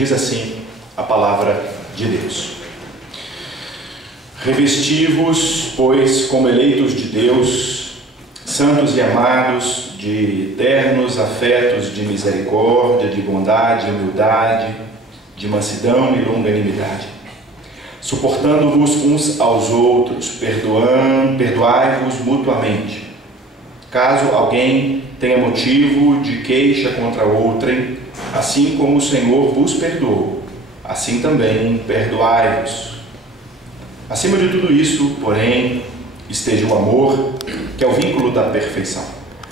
Diz assim a palavra de Deus: revesti-vos, pois, como eleitos de Deus, santos e amados, de ternos afetos de misericórdia, de bondade, humildade, de mansidão e longanimidade, suportando-vos uns aos outros, perdoai-vos mutuamente, caso alguém tenha motivo de queixa contra outrem, assim como o Senhor vos perdoou, assim também perdoai-vos. Acima de tudo isso, porém, esteja o amor, que é o vínculo da perfeição.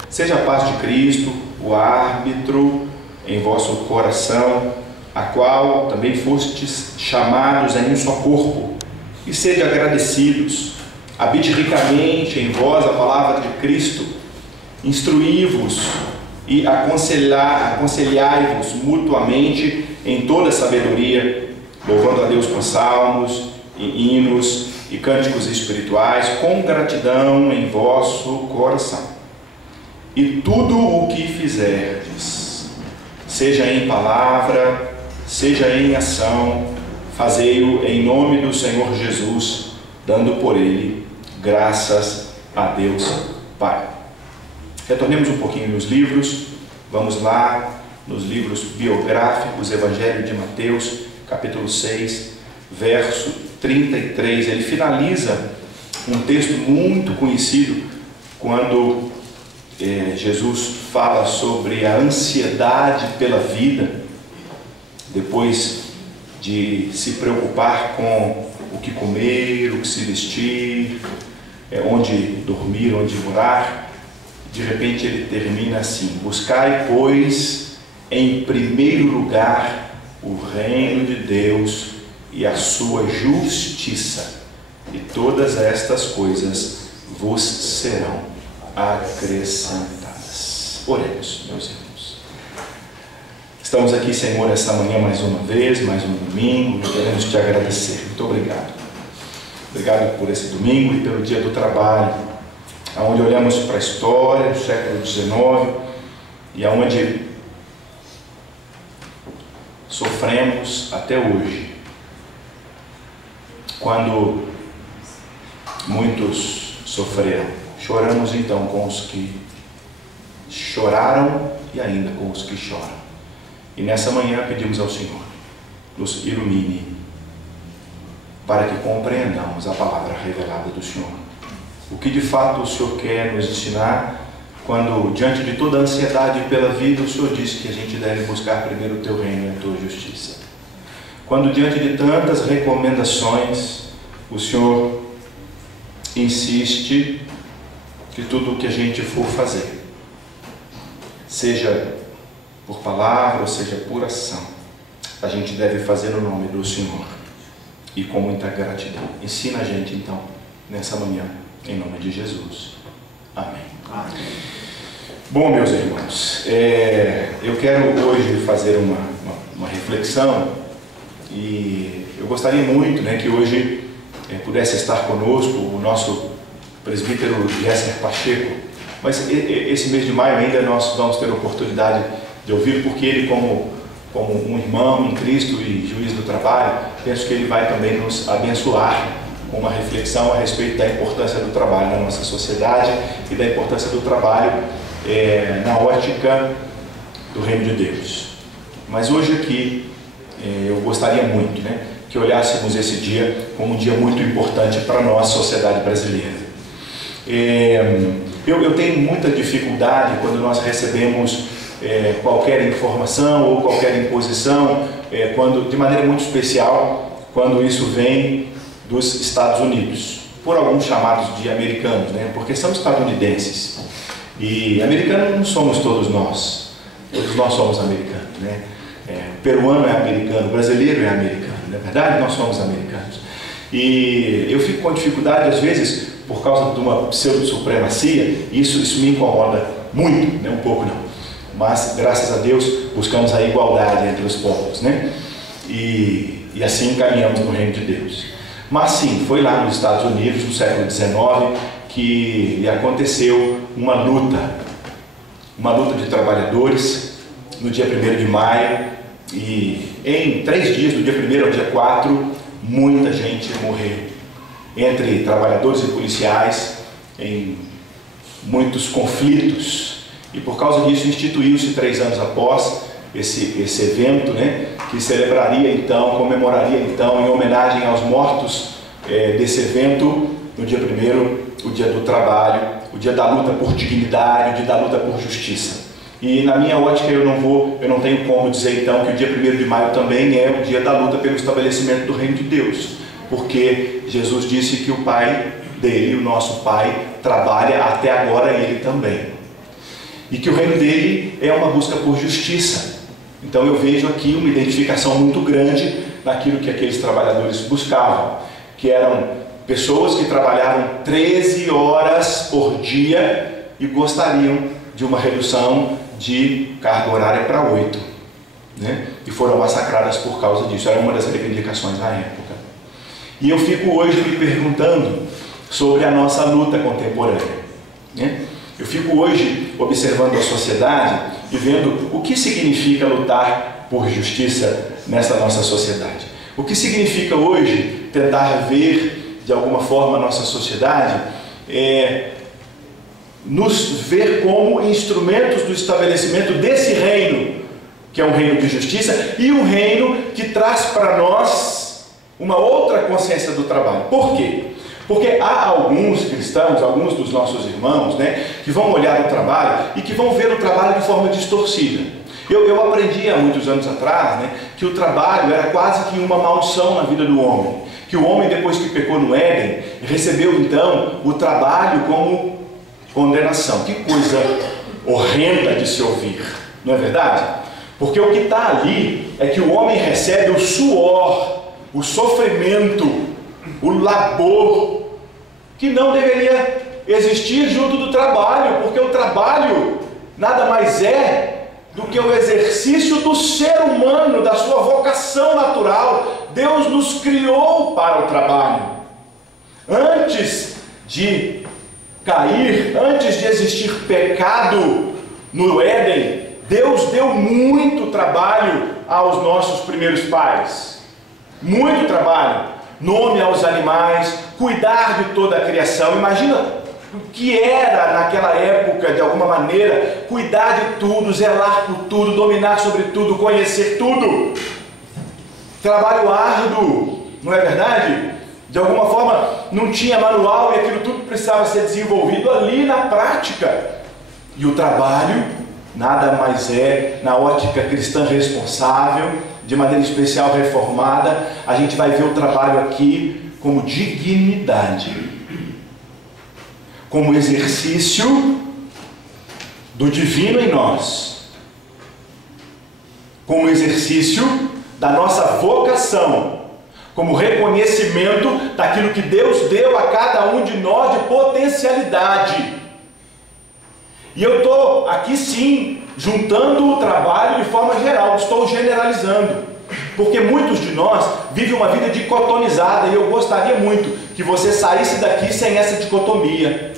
Seja a paz de Cristo o árbitro em vosso coração, a qual também fostes chamados em um só corpo, e sede agradecidos. Habite ricamente em vós a palavra de Cristo, instruí-vos e aconselhai-vos mutuamente em toda sabedoria, louvando a Deus com salmos e hinos e cânticos espirituais, com gratidão em vosso coração. E tudo o que fizerdes, seja em palavra, seja em ação, fazei-o em nome do Senhor Jesus, dando por ele graças a Deus Pai. Retornemos um pouquinho nos livros. Vamos lá nos livros biográficos. Evangelho de Mateus, capítulo 6, verso 33. Ele finaliza um texto muito conhecido quando Jesus fala sobre a ansiedade pela vida, depois de se preocupar com o que comer, o que se vestir, onde dormir, onde morar. De repente ele termina assim: buscai, pois, em primeiro lugar o reino de Deus e a sua justiça, e todas estas coisas vos serão acrescentadas. Oremos, meus irmãos. Estamos aqui, Senhor, esta manhã mais uma vez, mais um domingo, e queremos te agradecer. Muito obrigado. Obrigado por esse domingo e pelo dia do trabalho, onde olhamos para a história do século XIX e aonde sofremos até hoje, quando muitos sofreram. Choramos então com os que choraram e ainda com os que choram. E nessa manhã pedimos ao Senhor, nos ilumine para que compreendamos a palavra revelada do Senhor. O que de fato o Senhor quer nos ensinar, quando diante de toda a ansiedade pela vida, o Senhor diz que a gente deve buscar primeiro o teu reino e a tua justiça. Quando diante de tantas recomendações, o Senhor insiste que tudo o que a gente for fazer, seja por palavra ou seja por ação, a gente deve fazer no nome do Senhor e com muita gratidão. Ensina a gente então, nessa manhã, em nome de Jesus. Amém. Amém. Bom, meus irmãos, eu quero hoje fazer uma reflexão, e eu gostaria muito, que hoje pudesse estar conosco o nosso presbítero Jesser Pacheco, mas esse mês de maio ainda nós vamos ter a oportunidade de ouvir, porque ele, como um irmão em Cristo e juiz do trabalho, penso que ele vai também nos abençoar com uma reflexão a respeito da importância do trabalho na nossa sociedade e da importância do trabalho na ótica do reino de Deus. Mas hoje aqui eu gostaria muito que olhássemos esse dia como um dia muito importante para a nossa sociedade brasileira. Eu tenho muita dificuldade quando nós recebemos qualquer informação ou qualquer imposição, de maneira muito especial, quando isso vem dos Estados Unidos, por alguns chamados de americanos, porque são estadunidenses. E americanos não somos todos nós somos americanos. Peruano é americano, brasileiro é americano, na verdade nós somos americanos. E eu fico com dificuldade às vezes, por causa de uma pseudo-supremacia, isso me incomoda muito, um pouco não. Mas graças a Deus buscamos a igualdade entre os povos, e assim caminhamos no reino de Deus. Mas sim, foi lá nos Estados Unidos, no século XIX, que aconteceu uma luta de trabalhadores, no dia 1º de maio, e em 3 dias, do dia 1º ao dia 4, muita gente morreu. Entre trabalhadores e policiais, em muitos conflitos. E por causa disso instituiu-se 3 anos após esse evento, né, que celebraria então, comemoraria então, em homenagem aos mortos desse evento, no dia 1º, o dia do trabalho, o dia da luta por dignidade, o dia da luta por justiça. E na minha ótica eu não tenho como dizer então que o dia 1º de maio também é o dia da luta pelo estabelecimento do reino de Deus, porque Jesus disse que o Pai dele, o nosso Pai, trabalha até agora ele também, e que o reino dele é uma busca por justiça. Então eu vejo aqui uma identificação muito grande naquilo que aqueles trabalhadores buscavam, que eram pessoas que trabalhavam 13 horas por dia e gostariam de uma redução de carga horária para 8, né? E foram massacradas por causa disso. Era uma das reivindicações na época. E eu fico hoje me perguntando sobre a nossa luta contemporânea, né? Eu fico hoje observando a sociedade e vendo o que significa lutar por justiça nessa nossa sociedade. O que significa hoje tentar ver de alguma forma a nossa sociedade nos ver como instrumentos do estabelecimento desse reino, que é um reino de justiça, e um reino que traz para nós uma outra consciência do trabalho. Por quê? Porque há alguns cristãos, alguns dos nossos irmãos, né, que vão olhar o trabalho e que vão ver o trabalho de forma distorcida. Eu aprendi há muitos anos atrás, né, que o trabalho era quase que uma maldição na vida do homem. Que o homem, depois que pecou no Éden, recebeu então o trabalho como condenação. Que coisa horrenda de se ouvir, não é verdade? Porque o que está ali é que o homem recebe o suor, o sofrimento, o labor, que não deveria existir junto do trabalho, porque o trabalho nada mais é do que o exercício do ser humano, da sua vocação natural. Deus nos criou para o trabalho. Antes de cair, antes de existir pecado no Éden, Deus deu muito trabalho aos nossos primeiros pais. Muito trabalho. Nome aos animais, cuidar de toda a criação. Imagina o que era naquela época, de alguma maneira, cuidar de tudo, zelar por tudo, dominar sobre tudo, conhecer tudo. Trabalho árduo, não é verdade? De alguma forma não tinha manual e aquilo tudo precisava ser desenvolvido ali na prática. E o trabalho nada mais é, na ótica cristã responsável, de maneira especial reformada, a gente vai ver o trabalho aqui como dignidade, como exercício do divino em nós, como exercício da nossa vocação, como reconhecimento daquilo que Deus deu a cada um de nós de potencialidade. E eu estou aqui sim, juntando o trabalho de forma geral, estou generalizando, porque muitos de nós vivem uma vida dicotomizada, e eu gostaria muito que você saísse daqui sem essa dicotomia,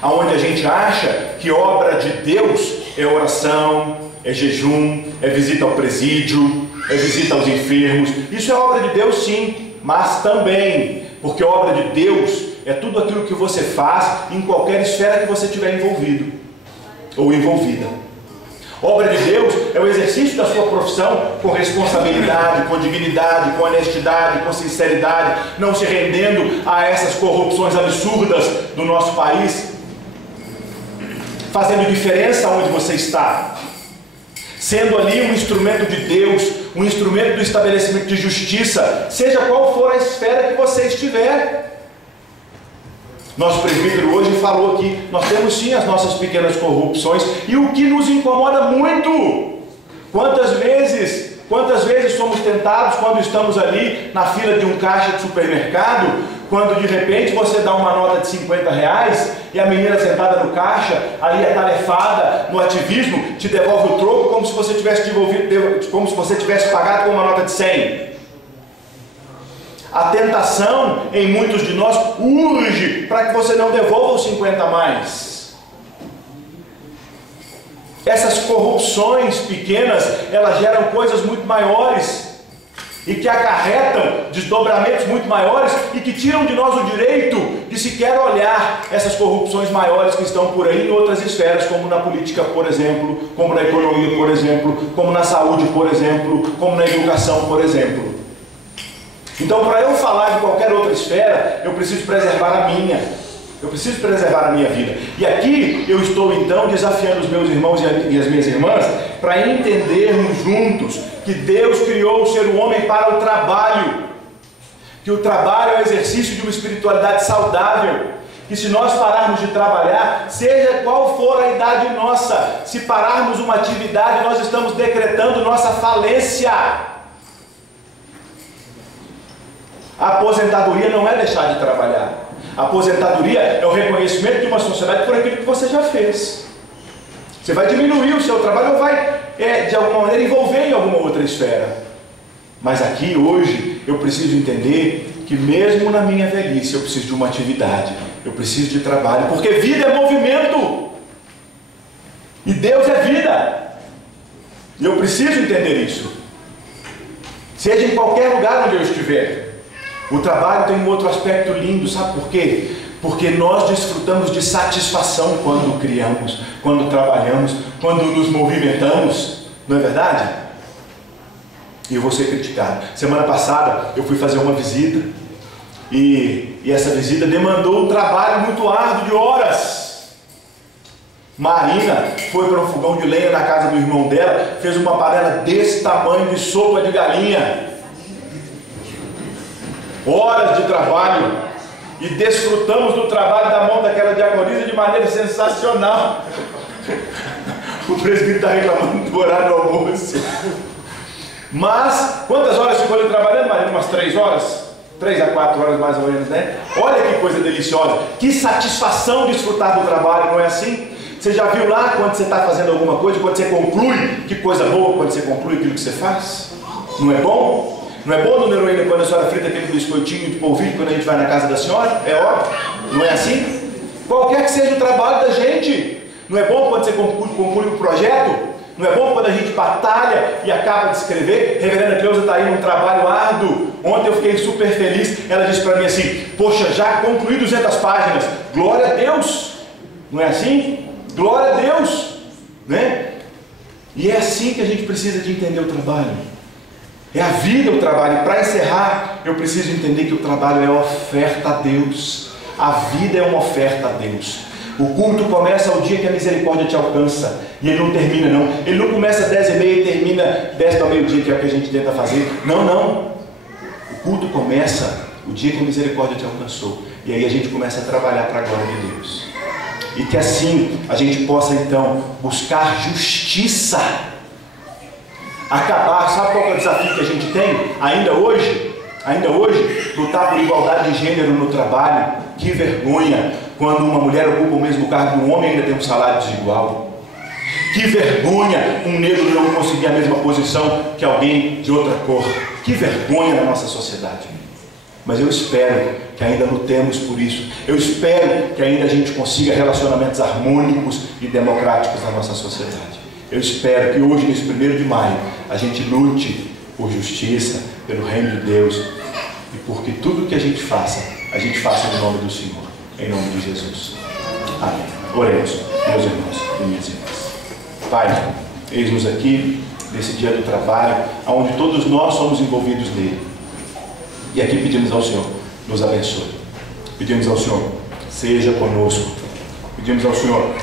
aonde a gente acha que obra de Deus é oração, é jejum, é visita ao presídio, é visita aos enfermos. Isso é obra de Deus sim, mas também, porque obra de Deus é tudo aquilo que você faz em qualquer esfera que você estiver envolvido ou envolvida. Obra de Deus é o exercício da sua profissão com responsabilidade, com dignidade, com honestidade, com sinceridade, não se rendendo a essas corrupções absurdas do nosso país, fazendo diferença onde você está, sendo ali um instrumento de Deus, um instrumento do estabelecimento de justiça, seja qual for a esfera que você estiver. Nosso presbítero hoje falou aqui, nós temos sim as nossas pequenas corrupções, e o que nos incomoda muito, quantas vezes somos tentados quando estamos ali na fila de um caixa de supermercado, quando de repente você dá uma nota de R$50 e a menina sentada no caixa, ali atarefada no ativismo, te devolve o troco como se você tivesse pagado com uma nota de 100. A tentação em muitos de nós urge para que você não devolva os 50 a mais. Essas corrupções pequenas, elas geram coisas muito maiores. e que acarretam desdobramentos muito maiores e que tiram de nós o direito de sequer olhar essas corrupções maiores que estão por aí em outras esferas, como na política, por exemplo, como na economia, por exemplo, como na saúde, por exemplo, como na educação, por exemplo. Então, para eu falar de qualquer outra esfera, eu preciso preservar a minha. Eu preciso preservar a minha vida. E aqui eu estou então desafiando os meus irmãos e as minhas irmãs para entendermos juntos que Deus criou o ser homem para o trabalho. Que o trabalho é o exercício de uma espiritualidade saudável. Que se nós pararmos de trabalhar, seja qual for a idade nossa, se pararmos uma atividade, nós estamos decretando nossa falência. A aposentadoria não é deixar de trabalhar. A aposentadoria é o reconhecimento de uma sociedade por aquilo que você já fez. Você vai diminuir o seu trabalho ou vai, de alguma maneira, envolver em alguma outra esfera. Mas aqui, hoje, eu preciso entender que mesmo na minha velhice eu preciso de uma atividade. Eu preciso de trabalho, porque vida é movimento. E Deus é vida. E eu preciso entender isso. Seja em qualquer lugar onde eu estiver. O trabalho tem um outro aspecto lindo, sabe por quê? Porque nós desfrutamos de satisfação quando criamos, quando trabalhamos, quando nos movimentamos, não é verdade? E eu vou ser criticado. Semana passada eu fui fazer uma visita e essa visita demandou um trabalho muito árduo de horas. Marina foi para um fogão de lenha na casa do irmão dela, fez uma panela desse tamanho de sopa de galinha. Horas de trabalho, e desfrutamos do trabalho da mão daquela diaconisa de maneira sensacional. O presbítero está reclamando do horário do almoço. Mas, quantas horas ficou ali trabalhando, Maria? Umas 3 horas? 3 a 4 horas mais ou menos, né? Olha que coisa deliciosa, que satisfação desfrutar do trabalho, não é assim? Você já viu lá quando você está fazendo alguma coisa, quando você conclui, que coisa boa quando você conclui aquilo que você faz? Não é bom? Não é bom, dona Heroína, quando a senhora frita aquele biscoitinho de polvilho quando a gente vai na casa da senhora? É óbvio, não é assim? Qualquer que seja o trabalho da gente. Não é bom quando você conclui um projeto? Não é bom quando a gente batalha e acaba de escrever? Reverenda Cleusa está aí num trabalho árduo. Ontem eu fiquei super feliz. Ela disse para mim assim: poxa, já concluí 200 páginas. Glória a Deus! Não é assim? Glória a Deus! Né? E é assim que a gente precisa de entender o trabalho. É a vida o trabalho. E para encerrar, eu preciso entender que o trabalho é oferta a Deus. A vida é uma oferta a Deus. O culto começa ao dia que a misericórdia te alcança. E ele não termina não. Ele não começa às 10h30 e termina 10 para meio-dia, que é o que a gente tenta fazer. Não, não. O culto começa o dia que a misericórdia te alcançou. E aí a gente começa a trabalhar para a glória de Deus. E que assim a gente possa então buscar justiça. Acabar, sabe qual é o desafio que a gente tem? Ainda hoje, lutar por igualdade de gênero no trabalho. Que vergonha quando uma mulher ocupa o mesmo cargo que um homem e ainda tem um salário desigual. Que vergonha um negro não conseguir a mesma posição que alguém de outra cor. Que vergonha na nossa sociedade. Mas eu espero que ainda lutemos por isso. Eu espero que ainda a gente consiga relacionamentos harmônicos e democráticos na nossa sociedade. Eu espero que hoje, nesse 1º de maio, a gente lute por justiça, pelo reino de Deus e porque tudo que a gente faça no nome do Senhor, em nome de Jesus. Amém. Oremos, meus irmãos e minhas irmãs. Pai, eis-nos aqui nesse dia do trabalho, onde todos nós somos envolvidos nele. E aqui pedimos ao Senhor, nos abençoe. Pedimos ao Senhor, seja conosco. Pedimos ao Senhor,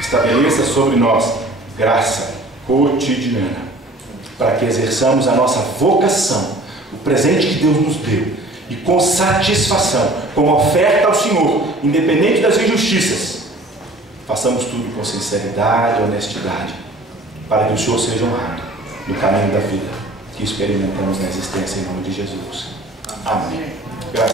estabeleça sobre nós graça cotidiana, para que exerçamos a nossa vocação, o presente que Deus nos deu, e com satisfação, como oferta ao Senhor, independente das injustiças, façamos tudo com sinceridade e honestidade, para que o Senhor seja honrado no caminho da vida que experimentamos na existência, em nome de Jesus. Amém. Graças